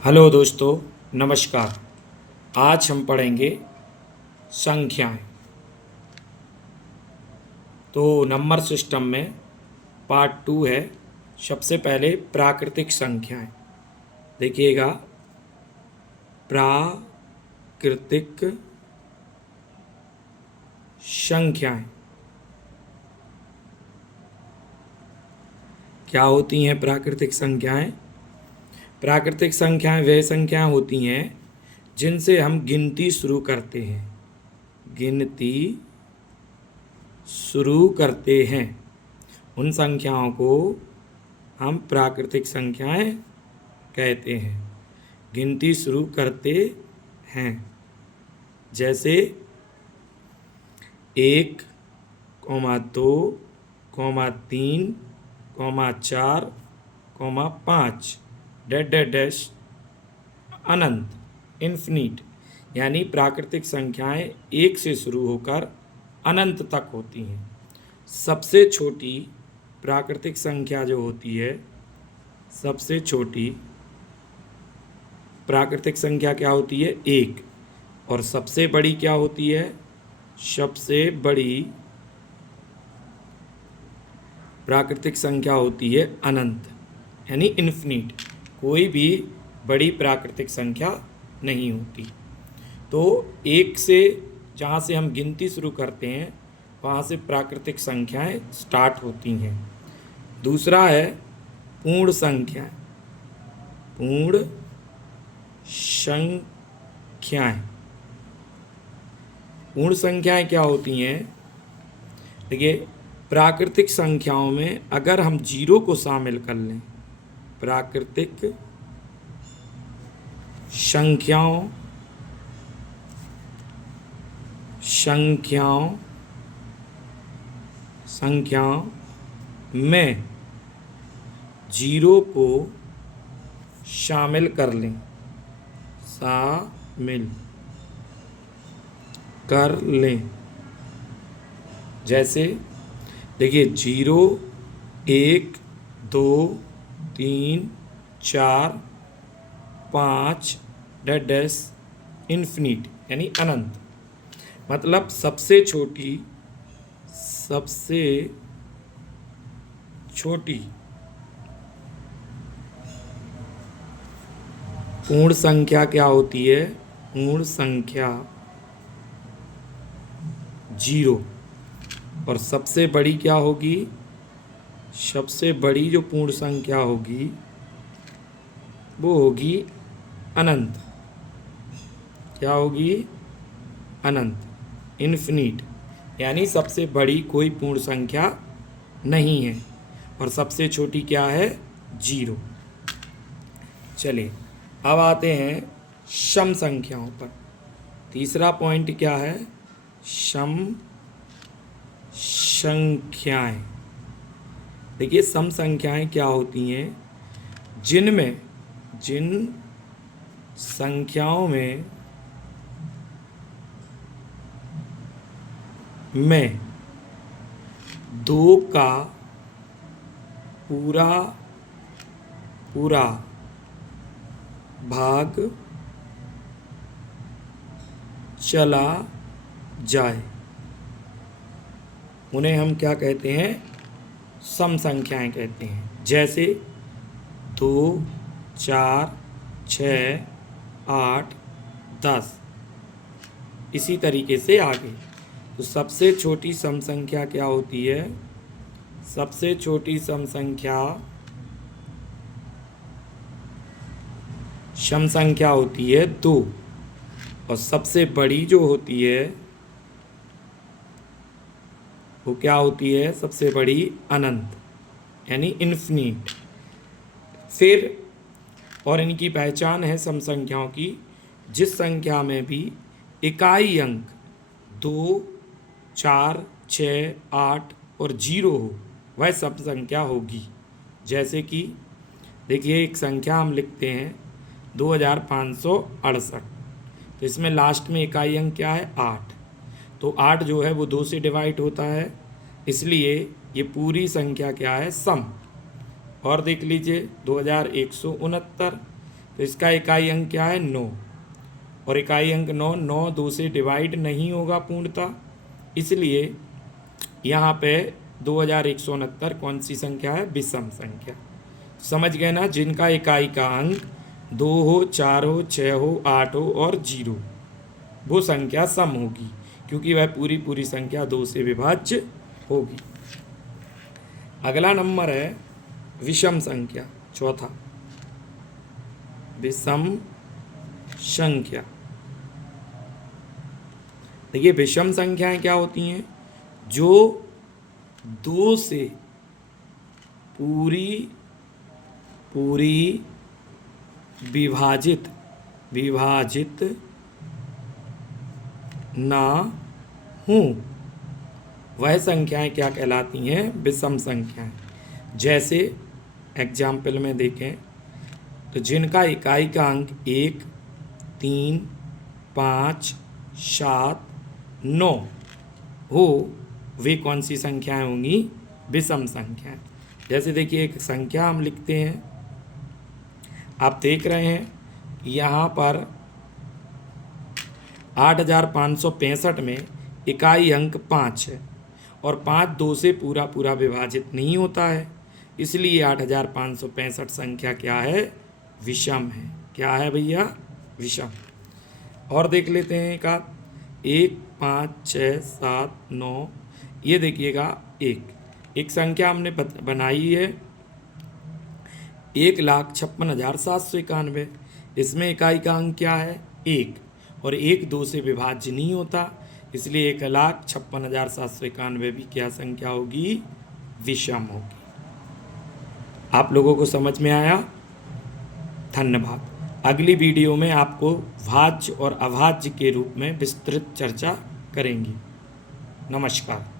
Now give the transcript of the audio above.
Hello दोस्तों, नमस्कार। आज हम पढ़ेंगे संख्याएं। तो नंबर सिस्टम में पार्ट 2 है। सबसे पहले प्राकृतिक संख्याएं देखिएगा। प्राकृतिक संख्याएं क्या होती हैं? प्राकृतिक संख्याएं वे संख्याएं होती हैं जिनसे हम गिनती शुरू करते हैं। उन संख्याओं को हम प्राकृतिक संख्याएं कहते हैं। गिनती शुरू करते हैं, जैसे 1, 2, 3, 4, 5 डैश अनंत इन्फिनिट। यानी प्राकृतिक संख्याएं 1 से शुरू होकर अनंत तक होती हैं। सबसे छोटी प्राकृतिक संख्या जो होती है, सबसे छोटी प्राकृतिक संख्या क्या होती है? 1। और सबसे बड़ी क्या होती है? सबसे बड़ी प्राकृतिक संख्या होती है अनंत, यानी इन्फिनिट। कोई भी बड़ी प्राकृतिक संख्या नहीं होती। तो 1 से जहाँ से हम गिनती शुरू करते हैं, वहाँ से प्राकृतिक संख्याएं स्टार्ट होती हैं। दूसरा है पूर्ण संख्याएं। पूर्ण संख्याएं पूर्ण संख्याएं क्या होती हैं? देखिए, प्राकृतिक संख्याओं में अगर हम 0 को शामिल कर लें, प्राकृतिक संख्याओं में 0 को शामिल कर लें, जैसे देखिए 0, 1, 2, 3, 4, 5 डैश इन्फिनिट, यानी अनंत। मतलब सबसे छोटी पूर्ण संख्या क्या होती है? पूर्ण संख्या 0। और सबसे बड़ी क्या होगी? सबसे बड़ी जो पूर्ण संख्या होगी वो होगी अनंत। क्या होगी? अनंत, इन्फिनिट। यानी सबसे बड़ी कोई पूर्ण संख्या नहीं है। और सबसे छोटी क्या है? 0। चलिए, अब आते हैं सम संख्याओं पर। तीसरा पॉइंट क्या है? सम संख्याएं। देखिए, सम संख्याएं क्या होती हैं? जिन संख्याओं में 2 का पूरा भाग चला जाए, उन्हें हम क्या कहते हैं? सम संख्याएं कहते हैं। जैसे 2, 4, 6, 8, 10, इसी तरीके से आगे। तो सबसे छोटी सम संख्या क्या होती है? सबसे छोटी सम संख्या होती है 2। और सबसे बड़ी जो होती है वो क्या होती है? सबसे बड़ी अनंत, यानी इन्फिनिट। फिर और इनकी पहचान है सम संख्याओं की, जिस संख्या में भी इकाई अंक 2, 4, 6, 8 और 0 हो, वह सम संख्या होगी। जैसे कि देखिए, एक संख्या हम लिखते हैं 2568। तो इसमें लास्ट में इकाई अंक क्या है? 8। तो 8 जो है वो 2 से डिवाइड होता है, इसलिए ये पूरी संख्या क्या है? सम। और देख लीजिए 2169, तो इसका इकाई अंक क्या है 9, और इकाई अंक 9 2 से डिवाइड नहीं होगा पूर्णतः, इसलिए यहाँ पे 2169 कौन सी संख्या है, विषम संख्या। समझ गए ना, जिनका इकाई का अंक 2 हो, 4 हो, 6 हो, 8 हो और 0, वो संख्या सम होगी, क्योंकि वह पूरी संख्या 2 से विभाज्य होगी। अगला नंबर है विषम संख्या, चौथा विषम संख्या। देखिए विषम संख्याएं क्या होती हैं, जो 2 से पूरी विभाजित ना हों, वह संख्याएं क्या कहलाती हैं, विषम संख्याएं। जैसे एग्जाम्पल में देखें तो जिनका इकाई का अंक 1, 3, 5, 7, 9 हो, वे कौन सी संख्याएं होंगी, विषम संख्याएं। जैसे देखिए एक संख्या हम लिखते हैं, आप देख रहे हैं यहाँ पर 8565 में इकाई अंक 5 है, और 5 2 से पूरा विभाजित नहीं होता है, इसलिए 8565 संख्या क्या है, विषम है। क्या है भैया, विषम। और देख लेते हैं एक आध, 1, 5, 6, 7, 9, ये देखिएगा एक संख्या हमने बनाई है 1,56,791, इसमें इकाई का अंक क्या है, 1, और 1 2 से विभाज्य नहीं होता, इसलिए 1,56,791 भी क्या संख्या होगी, विषम होगी। आप लोगों को समझ में आया, धन्यवाद। अगली वीडियो में आपको भाज्य और अभाज्य के रूप में विस्तृत चर्चा करेंगे। नमस्कार।